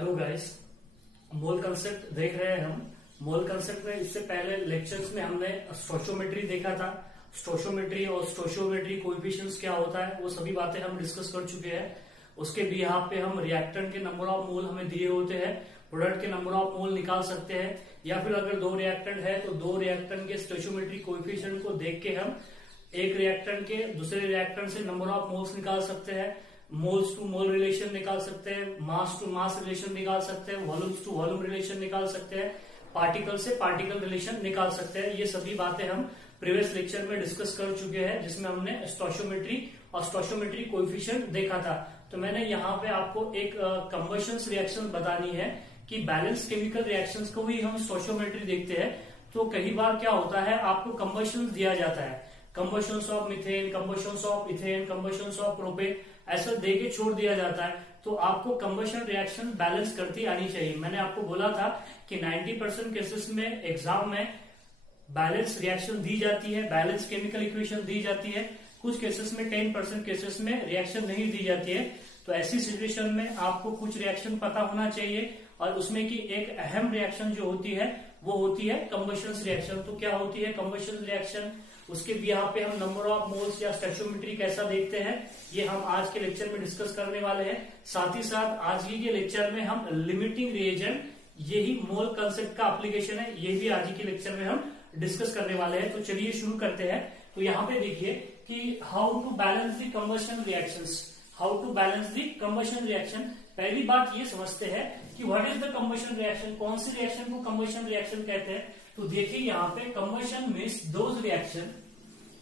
Hello guys, मोल concept देख रहे हैं हम। मोल कंसेप्ट में इससे पहले लेक्चर्स में हमने स्टोइचियोमेट्री देखा था। स्टोइचियोमेट्री और स्टोइचियोमेट्री कोएफिशिएंट्स क्या होता है वो सभी बातें हम डिस्कस कर चुके हैं। उसके बिहाफ पे हम रिएक्टेंट के नंबर ऑफ मोल हमें दिए होते हैं, प्रोडक्ट के नंबर ऑफ मोल निकाल सकते हैं, या फिर अगर दो रिएक्टेंट है तो दो रिएक्टेंट के स्टोइचियोमेट्री कोएफिशिएंट को देख के हम एक रिएक्टेंट के दूसरे रिएक्टेंट से नंबर ऑफ मोल्स निकाल सकते हैं, मोल्स टू मोल रिलेशन निकाल सकते हैं, मास टू मास रिलेशन निकाल सकते हैं, वॉल्यूम्स टू वॉल्यूम रिलेशन निकाल सकते हैं, पार्टिकल से पार्टिकल रिलेशन निकाल सकते हैं। ये सभी बातें हम प्रीवियस लेक्चर में डिस्कस कर चुके हैं, जिसमें हमने स्टोइचियोमेट्री और स्टोइचियोमेट्री कोएफिशिएंट देखा था। तो मैंने यहाँ पे आपको एक कंबशन रिएक्शन बतानी है कि बैलेंस केमिकल रिएक्शंस को भी हम स्टोइचियोमेट्री देखते हैं। तो कई बार क्या होता है, आपको कंबशन दिया जाता है, combustion of methane, combustion of ethane, combustion of propane, ऐसा दे के छोड़ दिया जाता है। तो आपको कंबशन रिएक्शन बैलेंस करती आनी चाहिए। मैंने आपको बोला था कि 90% केसेस में एग्जाम में बैलेंस रिएक्शन दी जाती है, बैलेंस केमिकल इक्वेशन दी जाती है, कुछ केसेस में 10% केसेस में रिएक्शन नहीं दी जाती है। तो ऐसी सिचुएशन में आपको कुछ रिएक्शन पता होना चाहिए, और उसमें की एक अहम रिएक्शन जो होती है वो होती है कंबशन रिएक्शन। तो क्या होती है कंबशन रिएक्शन, उसके भी यहाँ पे हम नंबर ऑफ मोल्स या स्टोइचियोमेट्री कैसा देखते हैं ये हम आज के लेक्चर में डिस्कस करने वाले हैं। साथ ही साथ आज ही के लेक्चर में हम लिमिटिंग रिएजेंट, यही मोल कंसेप्ट का एप्लीकेशन है, ये भी आज ही के लेक्चर में हम डिस्कस करने वाले हैं। तो चलिए शुरू करते हैं। तो यहाँ पे देखिए कि how to balance the combustion reactions, how to balance the combustion reaction. पहली बात ये समझते हैं कि what is the combustion reaction, कौन सी रिएक्शन को कंबशन रिएक्शन कहते हैं। तो देखिए यहाँ पे combustion means those reaction,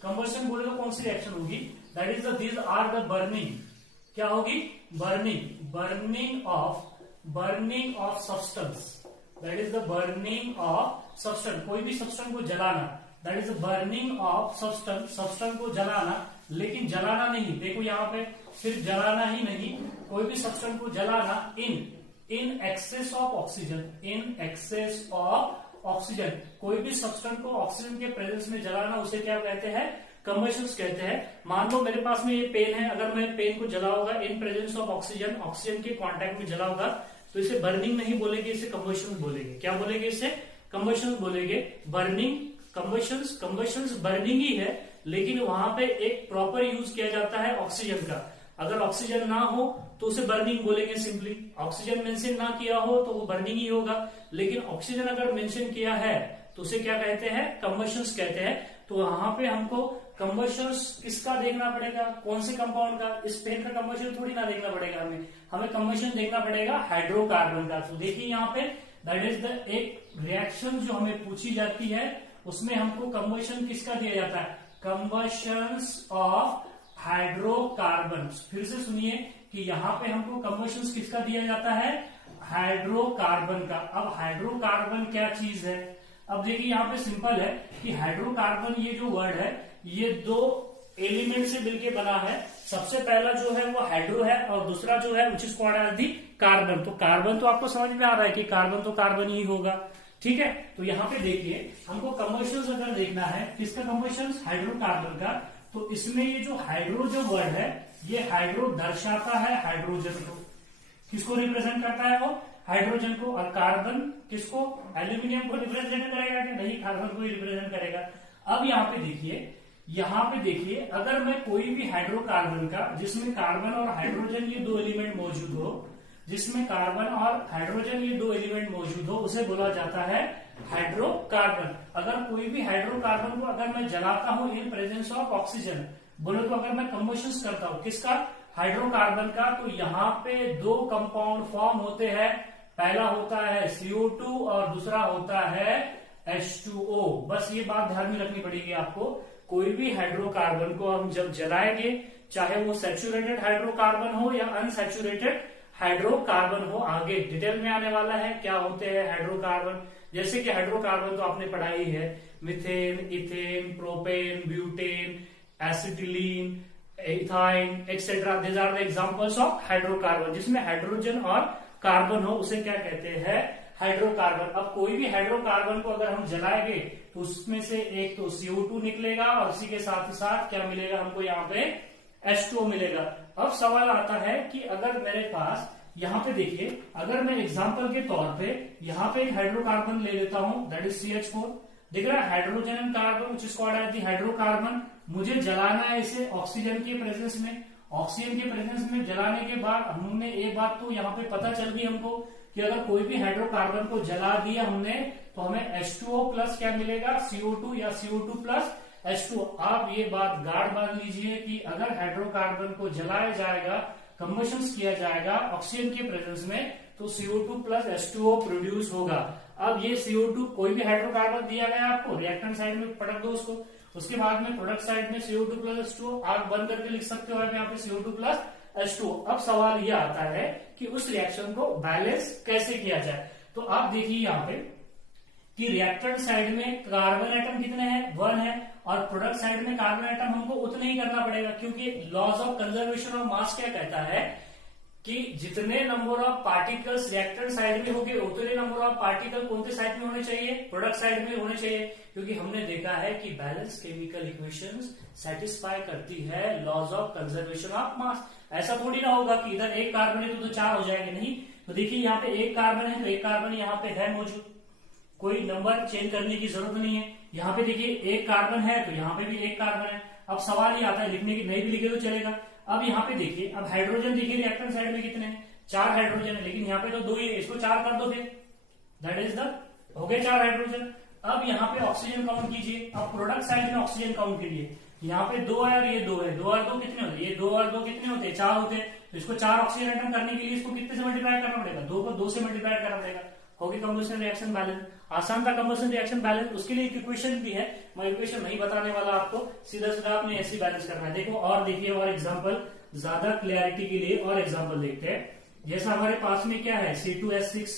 combustion बोले तो कौन सी रिएक्शन होगी, that is these are the burning, क्या होगी burning, burning of substance, that is the burning of substance, कोई भी सब्सटेंस को जलाना, that is the burning of substance, substance को जलाना। लेकिन जलाना नहीं, देखो यहाँ पे सिर्फ जलाना ही नहीं, कोई भी सब्सटेंस को जलाना इन excess of oxygen, in excess of oxygen, कोई भी सब्सटेंस को ऑक्सीजन के प्रेजेंस में जलाना, उसे क्या कहते हैं कंबशन कहते हैं। मान लो मेरे पास में ये पेन है, अगर मैं पेन को जलाऊंगा in presence of oxygen, oxygen के कांटेक्ट में जलाऊंगा, तो इसे बर्निंग नहीं बोलेंगे, इसे कंबशन बोलेंगे। क्या बोलेंगे, इसे कंबशन बोलेंगे। बर्निंग, कंबशन बर्निंग ही है, लेकिन वहां पे एक प्रॉपर यूज किया जाता है ऑक्सीजन का। अगर ऑक्सीजन ना हो तो उसे बर्निंग बोलेंगे सिंपली, ऑक्सीजन मेंशन ना किया हो तो वो बर्निंग ही होगा। लेकिन ऑक्सीजन अगर मेंशन किया है तो उसे क्या कहते हैं कंबशन कहते हैं। तो वहां पे हमको कंबशन किसका देखना पड़ेगा, कौन से कंपाउंड का, इस पेन का कंबशन थोड़ी ना देखना पड़ेगा, हमें कंबशन देखना पड़ेगा हाइड्रोकार्बन का। तो देखिए यहाँ पे दैट इज द एक रिएक्शन जो हमें पूछी जाती है, उसमें हमको कंबशन किसका दिया जाता है, कंबशन ऑफ हाइड्रोकार्बन। फिर से सुनिए कि यहाँ पे हमको कंबशन किसका दिया जाता है, हाइड्रोकार्बन का। अब हाइड्रोकार्बन क्या चीज है, अब देखिए यहाँ पे सिंपल है कि हाइड्रोकार्बन ये जो वर्ड है ये दो एलिमेंट से मिलके बना है। सबसे पहला जो है वो हाइड्रो है और दूसरा जो है which is called as the carbon. तो कार्बन तो आपको समझ में आ रहा है कि कार्बन तो कार्बन ही होगा, ठीक है। तो यहाँ पे देखिए हमको कंबशन अगर देखना है किसका कंबशन, हाइड्रोकार्बन का, तो इसमें ये जो हाइड्रो जो वर्ड है ये हाइड्रो दर्शाता है हाइड्रोजन को, किसको रिप्रेजेंट करता है वो हाइड्रोजन को, और कार्बन किसको, एल्यूमिनियम को रिप्रेजेंट करेगा कि नहीं, कार्बन को ही रिप्रेजेंट करेगा। अब यहाँ पे देखिए अगर मैं कोई भी हाइड्रोकार्बन का जिसमें कार्बन और हाइड्रोजन ये दो एलिमेंट मौजूद हो, जिसमें कार्बन और हाइड्रोजन ये दो एलिमेंट मौजूद हो, उसे बोला जाता है हाइड्रोकार्बन। अगर कोई भी हाइड्रोकार्बन को अगर मैं जलाता हूं इन प्रेजेंस ऑफ ऑक्सीजन, बोले तो अगर मैं कंबशन करता हूं किसका, हाइड्रोकार्बन का, तो यहाँ पे दो कंपाउंड फॉर्म होते हैं। पहला होता है CO2 और दूसरा होता है H2O। बस ये बात ध्यान में रखनी पड़ेगी आपको, कोई भी हाइड्रोकार्बन को हम जब जलाएंगे, चाहे वो सैचुरेटेड हाइड्रोकार्बन हो या अनसैचुरेटेड हाइड्रोकार्बन हो, आगे डिटेल में आने वाला है क्या होते हैं हाइड्रोकार्बन। जैसे कि हाइड्रोकार्बन तो आपने पढ़ाई है, methane, ethane, propane, butane, acetylene, ethyne etcetera, these are the examples of hydrocarbon. जिसमें हाइड्रोजन और कार्बन हो उसे क्या कहते हैं, हाइड्रोकार्बन। अब कोई भी हाइड्रोकार्बन को अगर हम जलाएंगे तो उसमें से एक तो CO2 निकलेगा और उसी के साथ ही साथ क्या मिलेगा हमको यहाँ पे H2O मिलेगा। अब सवाल आता है कि अगर मेरे पास यहाँ पे देखिए, अगर मैं एग्जांपल के तौर पे यहाँ पे एक हाइड्रोकार्बन ले लेता हूं, दैट इज CH4। दिख रहा है hydrogen and carbon which is called as the hydrocarbon. मुझे जलाना है इसे ऑक्सीजन के प्रेजेंस में। ऑक्सीजन के प्रेजेंस में जलाने के बाद हमने एक बात तो यहाँ पे पता चल गई हमको कि अगर कोई भी हाइड्रोकार्बन को जला दिया हमने तो हमें H2O प्लस क्या मिलेगा, CO2 या CO2 प्लस H2O। आप ये बात गाढ़ बांध लीजिए कि अगर हाइड्रोकार्बन को जलाया जाएगा, कंबशन किया जाएगा ऑक्सीजन के प्रेजेंस में, तो CO2 प्लस H2O प्रोड्यूस होगा। अब ये CO2 कोई भी हाइड्रोकार्बन दिया गया आपको, रिएक्टेंट साइड में पटक दो उसको, उसके बाद में प्रोडक्ट साइड में CO2 प्लस H2O, आग बंद करके लिख सकते हो आप यहाँ पे CO2 प्लस H2O। अब सवाल यह आता है कि उस रिएक्शन को बैलेंस कैसे किया जाए। तो आप देखिए यहाँ पे कि रिएक्टेंट साइड में कार्बन एटम कितने हैं, 1 है, और प्रोडक्ट साइड में कार्बन एटम हमको उतना ही करना पड़ेगा, क्योंकि laws of conservation of mass क्या कहता है कि जितने number of particles reactant side में होंगे उतने नंबर ऑफ पार्टिकल कौन से साइड में होने चाहिए, प्रोडक्ट साइड में होने चाहिए। क्योंकि हमने देखा है कि बैलेंस केमिकल इक्वेशंस सेटिस्फाई करती है laws of conservation of mass. ऐसा थोड़ी ना होगा कि इधर एक कार्बन है तो 4 हो जाएंगे, नहीं। तो देखिए यहाँ पे एक कार्बन है तो एक कार्बन यहाँ पे है मौजूद, कोई नंबर चेंज करने की जरूरत नहीं है। यहाँ पे देखिए एक कार्बन है तो यहाँ पे भी एक कार्बन है। अब सवाल ये आता है, लिखने की नहीं भी लिखे तो चलेगा। अब यहाँ पे देखिए, अब हाइड्रोजन देखिए रिएक्टेंट साइड में कितने हैं, 4 हाइड्रोजन है, लेकिन यहाँ पे तो 2 ही है, इसको 4 कर दो फिर, दैट इज द हो गए 4 हाइड्रोजन। अब यहाँ पे ऑक्सीजन काउंट कीजिए। अब प्रोडक्ट साइड में ऑक्सीजन काउंट कीजिए, यहाँ पे 2 है और ये 2 है, 2 और 2 कितने होते, ये 2 और 2 कितने होते, 4 होते। तो इसको 4 ऑक्सीजन आइटम करने के लिए इसको कितने से मल्टीप्लाई करना पड़ेगा, 2 को 2 से मल्टीप्लाई करना पड़ेगा। होगी कंबशन रिएक्शन बैलेंस। आसान था कंबशन रिएक्शन बैलेंस, उसके लिए एक इक्वेशन भी है, मैं इक्वेशन नहीं बताने वाला आपको, सीधा सीधा आपने ऐसे बैलेंस करना है। देखो और देखिए, और एग्जांपल ज्यादा क्लियरिटी के लिए और एग्जांपल देखते हैं। जैसा हमारे पास में क्या है, C2H6।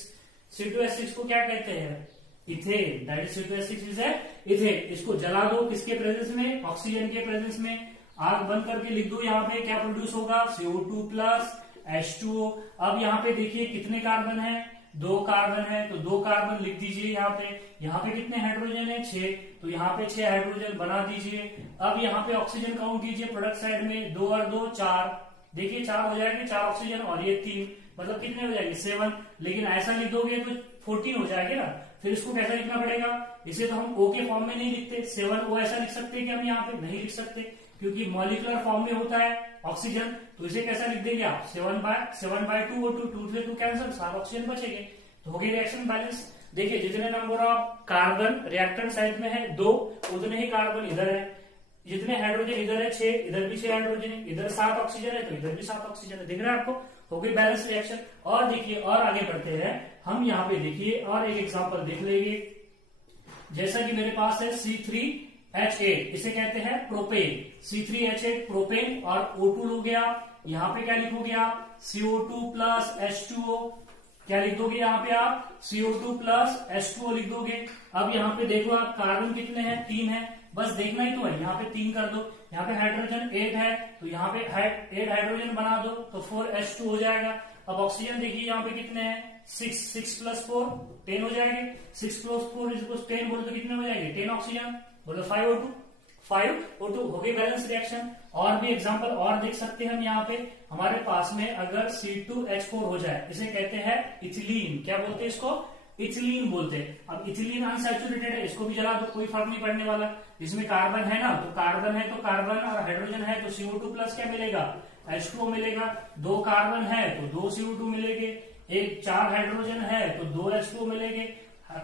C2H6 को क्या कहते हैं, ethane, that is C2H6 is ethane. इसको जला दो किसके प्रेजेंस में, ऑक्सीजन के प्रेजेंस में, आग बंद करके लिख दो, यहाँ पे क्या प्रोड्यूस होगा, CO2 प्लस H2O। अब यहाँ पे देखिए कितने कार्बन है, 2 कार्बन है, तो 2 कार्बन लिख दीजिए यहाँ पे। यहाँ पे कितने हाइड्रोजन है, 6, तो यहाँ पे 6 हाइड्रोजन बना दीजिए। अब यहाँ पे ऑक्सीजन काउंट कीजिए प्रोडक्ट साइड में, 2 और 2 4, देखिए 4 हो जाएंगे, 4 ऑक्सीजन और ये 3, मतलब कितने हो जाएंगे 7। लेकिन ऐसा लिख दोगे तो 14 हो जाएंगे ना। फिर इसको कैसा लिखना पड़ेगा, इसे तो हम O के फॉर्म में नहीं लिखते, 7O ऐसा लिख सकते हैं कि हम यहाँ पे नहीं लिख सकते, क्योंकि मॉलिक्यूलर फॉर्म में होता है ऑक्सीजन। तो इसे कैसा लिख देंगे आप, 7/2 O2, 2 से 2 कैंसिल, 7 ऑक्सीजन बचेंगे। तो हो गई रिएक्शन बैलेंस। देखिए जितने number of carbon reactant side में है 2, उतने ही कार्बन इधर है। जितने हाइड्रोजन इधर है 6, इधर भी 6 हाइड्रोजन है, इधर 7 ऑक्सीजन है तो इधर भी 7 ऑक्सीजन है। दिख रहा है आपको, हो गई बैलेंस रिएक्शन। और देखिए और आगे बढ़ते हैं हम, यहाँ पे देखिए और एक एग्जांपल देख लेंगे। जैसा कि मेरे पास है C3H8, इसे कहते हैं प्रोपेन, C3H8 प्रोपेन, और O2 लोगे आप, यहाँ पे क्या लिखोगे आप, CO2 प्लस H2O, क्या लिख दोगे यहाँ पे आप, CO2 प्लस H2O लिख दोगे। अब यहाँ पे देखो आप, कार्बन कितने हैं, 3 है, बस देखना ही तो है, यहाँ पे 3 कर दो। यहाँ पे हाइड्रोजन 8 है, तो यहाँ पे 8 हाइड्रोजन बना दो तो 4H2 हो जाएगा। अब ऑक्सीजन देखिए यहाँ पे कितने हैं, 6 प्लस 4 10 हो जाएंगे, 6 प्लस 4 इज 10 बोलो तो कितने हो जाएंगे, 10 ऑक्सीजन, बोलो 5O2 हो गई बैलेंस रिएक्शन। और भी एग्जांपल और देख सकते हैं हम, यहाँ पे हमारे पास में अगर C2H4 हो जाए, इसे कहते हैं इथिलीन, क्या बोलते हैं इसको, इथिलीन बोलते हैं। अब इथिलीन अनसैचुरेटेड है, इसको भी जला दो, कोई फर्क नहीं पड़ने वाला। इसमें कार्बन है ना, तो कार्बन है तो कार्बन और हाइड्रोजन है तो CO2 प्लस क्या मिलेगा, H2O मिलेगा। 2 कार्बन है तो 2 CO2 मिलेंगे, 4 हाइड्रोजन है तो 2 H2O मिलेंगे।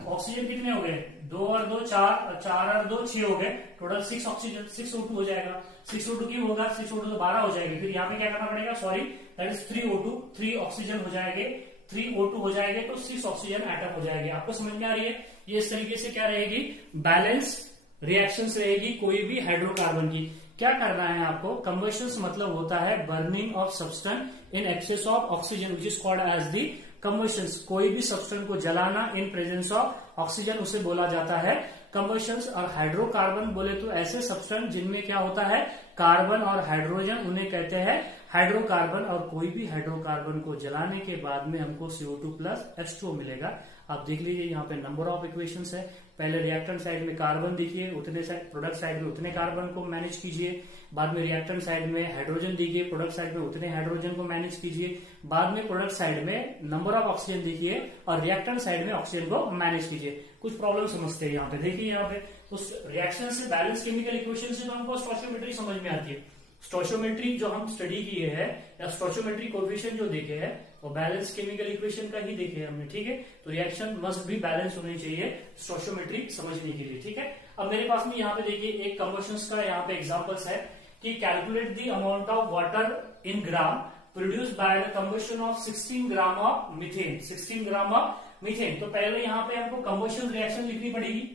ऑक्सीजन कितने हो गए, 2 और 2 4, और 4 और 2 6 हो गए, टोटल 6 ऑक्सीजन, 6 O2 हो जाएगा। 6 O2 क्यों होगा, 6 O2 तो 12 हो जाएगी। फिर यहाँ पे क्या करना पड़ेगा, sorry that is 3 O2, 3 oxygen हो जाएंगे, 3 O2 हो जाएंगे तो 6 ऑक्सीजन एटम हो जाएंगे। आपको समझ में आ रही है, ये इस तरीके से क्या रहेगी, बैलेंस रिएक्शंस रहेगी कोई भी हाइड्रोकार्बन की। क्या करना है आपको, कंबशन मतलब होता है burning of substance in excess of oxygen which is called as the combustion. कोई भी सब्सटेंस को जलाना इन प्रेजेंस ऑफ ऑक्सीजन, उसे बोला जाता है कंबशन। और हाइड्रोकार्बन बोले तो ऐसे सब्सटेंस जिनमें क्या होता है, कार्बन और हाइड्रोजन, उन्हें कहते हैं हाइड्रोकार्बन। और कोई भी हाइड्रोकार्बन को जलाने के बाद में हमको CO2 प्लस H2O मिलेगा। आप देख लीजिए यहाँ पे नंबर ऑफ इक्वेशंस है। पहले रिएक्टेंट साइड में कार्बन देखिए, उतने साइड प्रोडक्ट साइड में उतने कार्बन को मैनेज कीजिए। बाद में रिएक्टेंट साइड में हाइड्रोजन देखिए, प्रोडक्ट साइड में उतने हाइड्रोजन को मैनेज कीजिए। बाद में प्रोडक्ट साइड में नंबर ऑफ ऑक्सीजन देखिए और रिएक्टेंट साइड में ऑक्सीजन को मैनेज कीजिए। कुछ प्रॉब्लम समझते हैं यहाँ पे, देखिए यहाँ पे उस रिएक्शन से बैलेंस केमिकल इक्वेशन से तो हमको स्टोइकियोमेट्री समझ में आती है। स्टोइकियोमेट्री जो हम स्टडी किए हैं या स्टोइकियोमेट्री कोएफिशिएंट जो देखे हैं वो बैलेंस केमिकल इक्वेशन का ही देखे हैं हमने, ठीक है। तो रिएक्शन मस्ट भी बैलेंस होनी चाहिए स्टोइकियोमेट्री समझने के लिए, ठीक है। अब मेरे पास में यहाँ पे देखिए एक कंबशंस का यहाँ पे एग्जांपल्स है कि calculate the amount of water in gram produced by the combustion of 16 gram of methane. 16 gram of methane. तो पहले यहाँ पे हमको कंबशन रिएक्शन लिखनी पड़ेगी।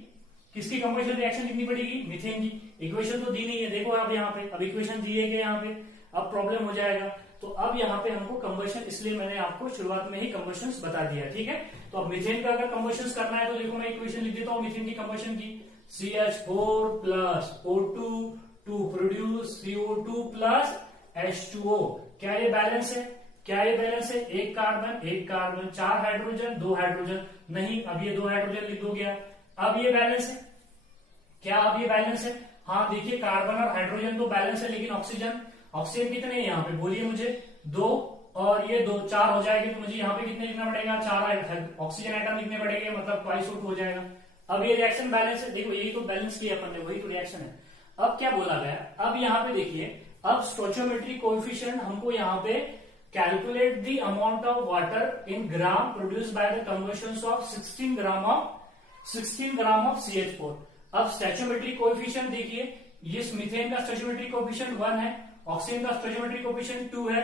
किसकी कंबशन रिएक्शन लिखनी पड़ेगी? मीथेन की। इक्वेशन तो दी नहीं है, देखो अब यहाँ पे, अब इक्वेशन दिए गए यहाँ पे, अब प्रॉब्लम हो जाएगा। तो अब यहाँ पे हमको कंबशन, इसलिए मैंने आपको शुरुआत में ही कंबशन बता दिया, ठीक है। तो अब मीथेन का अगर कंबशन करना है तो देखो मैं इक्वेशन लिख देता हूँ मीथेन की कंबशन की। CH4 plus O2 to produce CO2 plus H2O। क्या ये बैलेंस है? क्या ये बैलेंस है? एक कार्बन 4 हाइड्रोजन 2 हाइड्रोजन नहीं, अब ये 2 हाइड्रोजन लिख दो गया। अब ये बैलेंस है क्या? अब ये बैलेंस है। हाँ देखिए कार्बन और हाइड्रोजन तो बैलेंस है, लेकिन ऑक्सीजन कितने हैं यहाँ पे बोलिए मुझे? 2 और ये 2, 4 हो जाएगी। तो मुझे यहाँ पे कितने लिखना पड़ेगा? 4 ऑक्सीजन आइटम लिखने पड़ेंगे, मतलब ट्वाइस O2 हो जाएगा। अब ये रिएक्शन बैलेंस है, देखो यही तो बैलेंस किया अपन ने, वही तो रिएक्शन है। अब क्या बोला गया? अब यहाँ पे देखिए, अब स्टोइकियोमेट्री कोएफिशिएंट हमको यहाँ पे calculate the amount of water in gram produced by the combustion of 16 gram of CH4। अब स्टोइकियोमेट्री कोएफिशिएंट देखिए, ये मीथेन का स्टोइकियोमेट्री कोएफिशिएंट 1 है, ऑक्सीजन का स्टोइकियोमेट्री कोएफिशिएंट 2 है,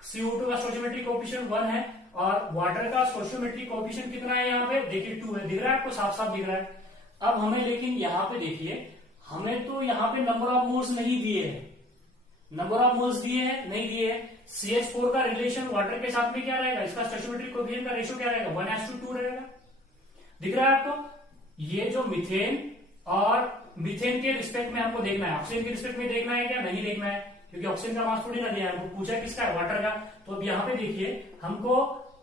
CO2 का स्टोइकियोमेट्री कोएफिशिएंट 1 है और वाटर का स्टोइकियोमेट्री कोएफिशिएंट कितना है यहाँ पे? देखिए 2 है। दिख रहा है आपको? साफ साफ दिख रहा है। अब हमें, लेकिन यहाँ पे देखिए, हमें तो यहाँ पे नंबर ऑफ मोल्स नहीं दिए हैं। नंबर ऑफ मोल्स दिए हैं? नहीं दिए है। CH4 का रिलेशन वाटर के साथ में क्या रहेगा? इसका स्टोइकियोमेट्री कोएफिशिएंट का रेशियो क्या रहेगा? 1:2 रहेगा। दिख रहा है आपको? ये जो मीथेन और मीथेन के रिस्पेक्ट में हमको देखना है, ऑक्सीजन के रिस्पेक्ट में देखना है क्या? नहीं देखना है, क्योंकि ऑक्सीजन का मास थोड़ी ना दिया है हमको, पूछा किसका है? वाटर का। तो अब यहाँ पे देखिए, हमको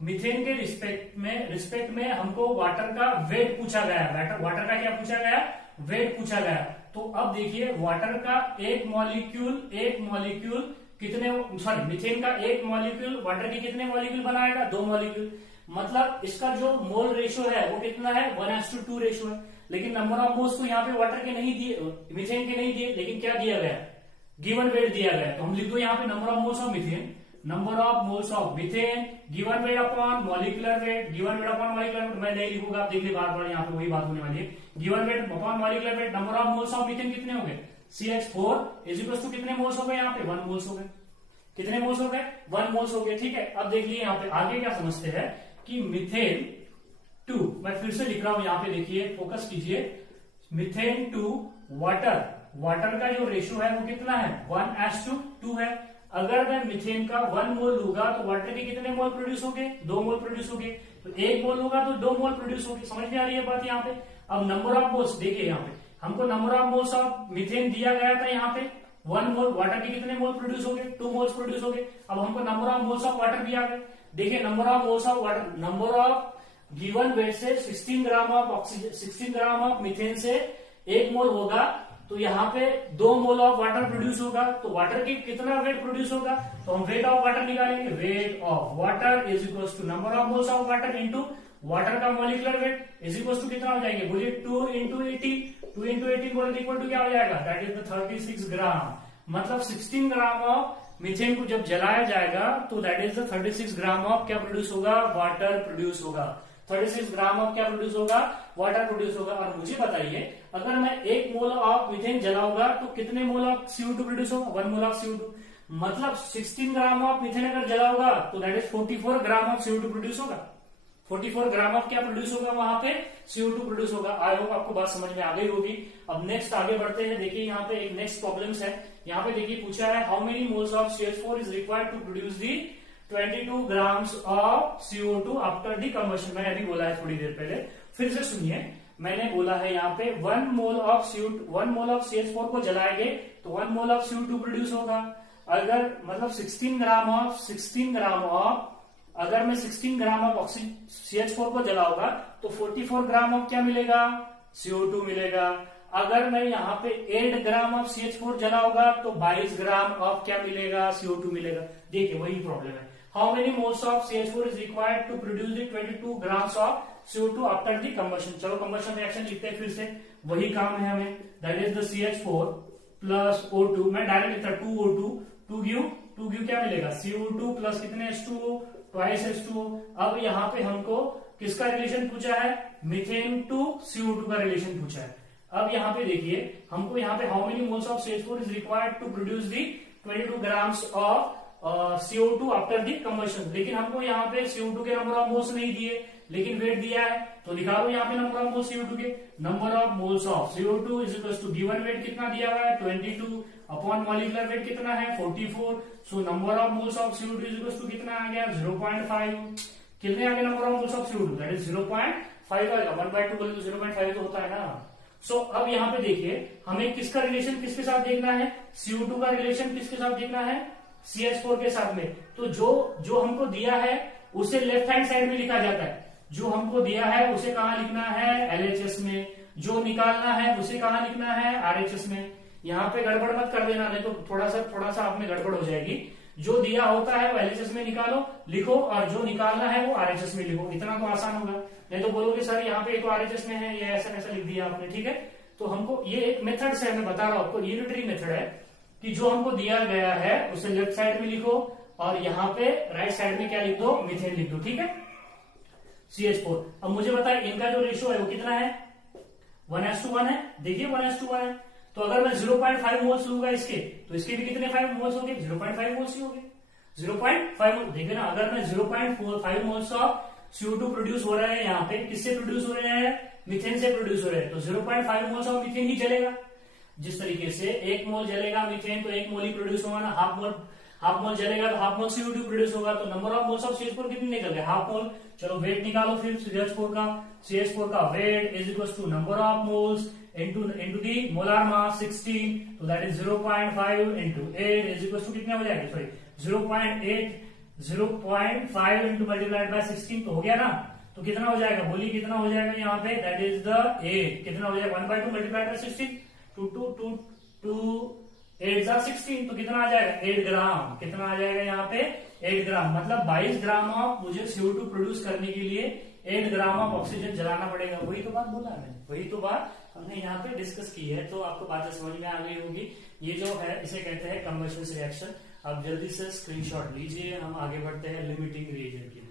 मीथेन के रिस्पेक्ट में हमको वाटर का वेट पूछा गया। वाटर का क्या पूछा गया? वेट पूछा गया। तो अब देखिए, वाटर का एक मॉलिक्यूल कितने, सॉरी मीथेन का एक मॉलिक्यूल वाटर के कितने मॉलिक्यूल बनाएगा? 2 मॉलिक्यूल। मतलब इसका जो मोल रेशियो है वो कितना है? 1:2 रेशियो है। लेकिन नंबर ऑफ मोल्स तो यहाँ पे वाटर के नहीं दिए, मीथेन के नहीं दिए, लेकिन क्या दिया गया? गिवन वेट दिया गया। तो हम लिख दो यहाँ पे number of moles of methane, number of moles of methane given weight upon molecular weight. Given weight upon molecular weight मैं नहीं लिखूंगा, आप देख लीजिए बार बार यहाँ पे वही बात होने वाली है। Given weight upon molecular weight, number of moles of methane कितने हो गए? CH4 इज इक्वल टू कितने मोल्स हो गए यहाँ पे? 1 मोल्स हो गए। कितने मोल्स हो गए? 1 मोल्स हो गए, ठीक है। अब देख लीजिए यहाँ पे आगे क्या समझते हैं कि मीथेन 2, मैं फिर से लिख रहा हूं यहाँ पे, देखिए फोकस कीजिए। मीथेन टू वाटर का जो रेशियो है वो कितना है? 1:2 है। अगर मैं मीथेन का 1 मोल लूंगा तो वाटर के कितने मोल प्रोड्यूस हो गए? 2 मोल प्रोड्यूस हो गए। तो 1 मोल होगा तो 2 मोल प्रोड्यूस हो गए। समझ में आ रही है बात यहाँ पे? अब नंबर ऑफ मोल्स देखिए, यहाँ पे हमको number of moles of methane दिया गया था यहाँ पे 1 मोल, वाटर के कितने मोल प्रोड्यूस हो गए? 2 मोल्स प्रोड्यूस हो गए। अब हमको number of moles of water दिया गया, देखिए number of moles of water, number of given weight से 16 gram of oxygen, 16 gram of methane से 1 मोल होगा, तो यहाँ पे 2 मोल ऑफ वाटर प्रोड्यूस होगा। तो वाटर की कितना वेट प्रोड्यूस होगा? तो हम वेट ऑफ वाटर निकालेंगे। Weight of water is equal to number of moles of water into water का molecular weight is equal to कितना हो जाएंगे? बोलिए 2 इंटू 18 बोले इक्वल टू क्या हो जाएगा? दैट इज द 36 ग्राम। मतलब 16 ग्राम ऑफ मीथेन को जब जलाया जाएगा तो that is the 36 gram of क्या प्रोड्यूस होगा? वाटर प्रोड्यूस होगा। 36 ग्राम ऑफ क्या प्रोड्यूस होगा? वाटर प्रोड्यूस होगा। और मुझे बताइए, अगर मैं 1 मोल ऑफ मीथेन जलाऊंगा तो कितने मोल ऑफ CO2 प्रोड्यूस होगा? 1 मोल ऑफ CO2। मतलब 16 ग्राम ऑफ मीथेन अगर जलाऊंगा तो that is 44 gram of CO2 produce होगा। 44 ग्राम ऑफ क्या प्रोड्यूस होगा? वहां पे CO2 प्रोड्यूस होगा। आई होप आपको बात समझ में आ गई होगी। अब नेक्स्ट आगे बढ़ते हैं। देखिए यहाँ पे एक नेक्स्ट प्रॉब्लम्स है। यहाँ पे देखिए पूछा है, how many moles of CH4 is required to produce the 22 grams of CO2 after the combustion. मैंने अभी बोला है थोड़ी देर पहले, फिर से सुनिए। मैंने बोला है यहाँ पे 1 मोल ऑफ CH4 को जलाएंगे तो 1 मोल ऑफ CO2 प्रोड्यूस होगा। अगर मतलब 16 ग्राम ऑफ अगर मैं 16 ग्राम ऑफ ऑक्सीजन CH4 को जलाऊंगा तो 44 ग्राम ऑफ क्या मिलेगा, CO2 मिलेगा। अगर मैं यहाँ पे 8 ग्राम ऑफ CH4 जलाऊंगा तो 22 ग्राम ऑफ क्या मिलेगा, CO2 मिलेगा। देखिए वही प्रॉब्लम है। How many moles of CH4 is required to produce the 22 grams of CO2 after the combustion. चलो कंबशन रिएक्शन लिखते हैं फिर से, वही काम है हमें। That is the CH4 plus O2, मैं डायरेक्ट लिखता 2O2, 2 गिव क्या मिलेगा, CO2 प्लस कितने H2O, ट्वाइस H2O। अब यहाँ पे हमको किसका रिलेशन पूछा है, मीथेन टू CO2 का रिलेशन पूछा है। अब यहाँ पे देखिए हमको यहाँ पे how many moles of CH4 is required to produce the 22 grams of CO2 after the combustion. लेकिन हमको यहाँ पे CO2 के नंबर ऑफ मोल्स नहीं दिए, लेकिन वेट दिया है, तो निकालो यहाँ पे नंबर ऑफ मोल्स CO2 के। Number of moles of CO2 is equal to given weight कितना दिया हुआ है 22 अपॉन मॉलिक्यूलर वेट कितना है 44। So number of moles of CO2 is equal to कितना आ गया 0.5। कितने आ गया number of moles of CO2, that is 0.5 आएगा। 1/2 बोले तो 0.5 तो होता है ना। सो अब यहाँ पे देखिए हमें किसका रिलेशन किसके साथ देखना है, CO2 का रिलेशन किसके साथ देखना है, CH4 के साथ में। तो जो हमको दिया है उसे लेफ्ट हैंड साइड में लिखा जाता है, जो हमको दिया है उसे कहाँ लिखना है LHS में, जो निकालना है उसे कहाँ लिखना है RHS में। यहाँ पे गड़बड़ मत कर देना, नहीं तो थोड़ा सा आप में गड़बड़ हो जाएगी। जो दिया होता है वो LHS में निकालो लिखो, और जो निकालना है वो RHS में लिखो, इतना तो आसान होगा। नहीं तो बोलोगे सर यहाँ पे तो RHS में है, ये ऐसा लिख दिया आपने, ठीक है। तो हमको ये एक मेथड से मैं बता रहा हूं आपको, यूनिटरी मेथड है कि जो हमको दिया गया है उसे लेफ्ट साइड में लिखो और यहाँ पे राइट साइड में क्या लिख दो, मीथेन लिख दो, ठीक है, CH4। अब मुझे बताए इनका जो रेशियो है वो कितना है, 1:1 है। देखिए 1:1 है, तो अगर मैं 0.5 मोल्स लूंगा इसके, तो इसके भी कितने 5 मोल्स हो गए, 0.5 मोल्स ही हो गए। 0.5 मोल्स देखिए ना, अगर मैं 0.5 मोल्स ऑफ CO2 प्रोड्यूस हो रहा है, यहाँ पे किससे प्रोड्यूस हो रहे हैं, मीथेन से प्रोड्यूस हो रहे हैं, तो 0.5 मोल्स ऑफ मीथेन ही चलेगा। जिस तरीके से 1 मोल जलेगा मीथेन तो 1 मोल ही प्रोड्यूस होगा ना, हाफ मोल जलेगा तो हाफ मोल CO2 प्रोड्यूस होगा, तो number of moles of CH4 कितने निकल गए, हाफ मोल। चलो वेट निकालो फिर CH4 का weight is equal to number of moles into the molar mass 16, तो that is 0.5 into 8 is equal to कितने हो जाएंगे, सॉरी 0.5 into multiplied by 16 तो हो गया ना। तो कितना हो जाएगा, बोलिए कितना हो जाएगा यहाँ पे, that is the 8। कितना हो जाएगा 1/2 multiplied by 16, 2 8 16, तो कितना आ जाएगा 8 ग्राम। कितना आ जाएगा यहाँ पे 8 ग्राम, मतलब 22 ग्राम ऑफ मुझे CO2 प्रोड्यूस करने के लिए 8 ग्राम ऑफ ऑक्सीजन जलाना पड़ेगा। वही तो बात बोला है, वही तो बात हमने यहाँ पे डिस्कस की है, तो आपको बातें समझ में आ गई होगी। ये जो है इसे कहते हैं कंबशन रिएक्शन। आप जल्दी से स्क्रीनशॉट लीजिए, हम आगे बढ़ते हैं लिमिटिंग रिएजेंट की।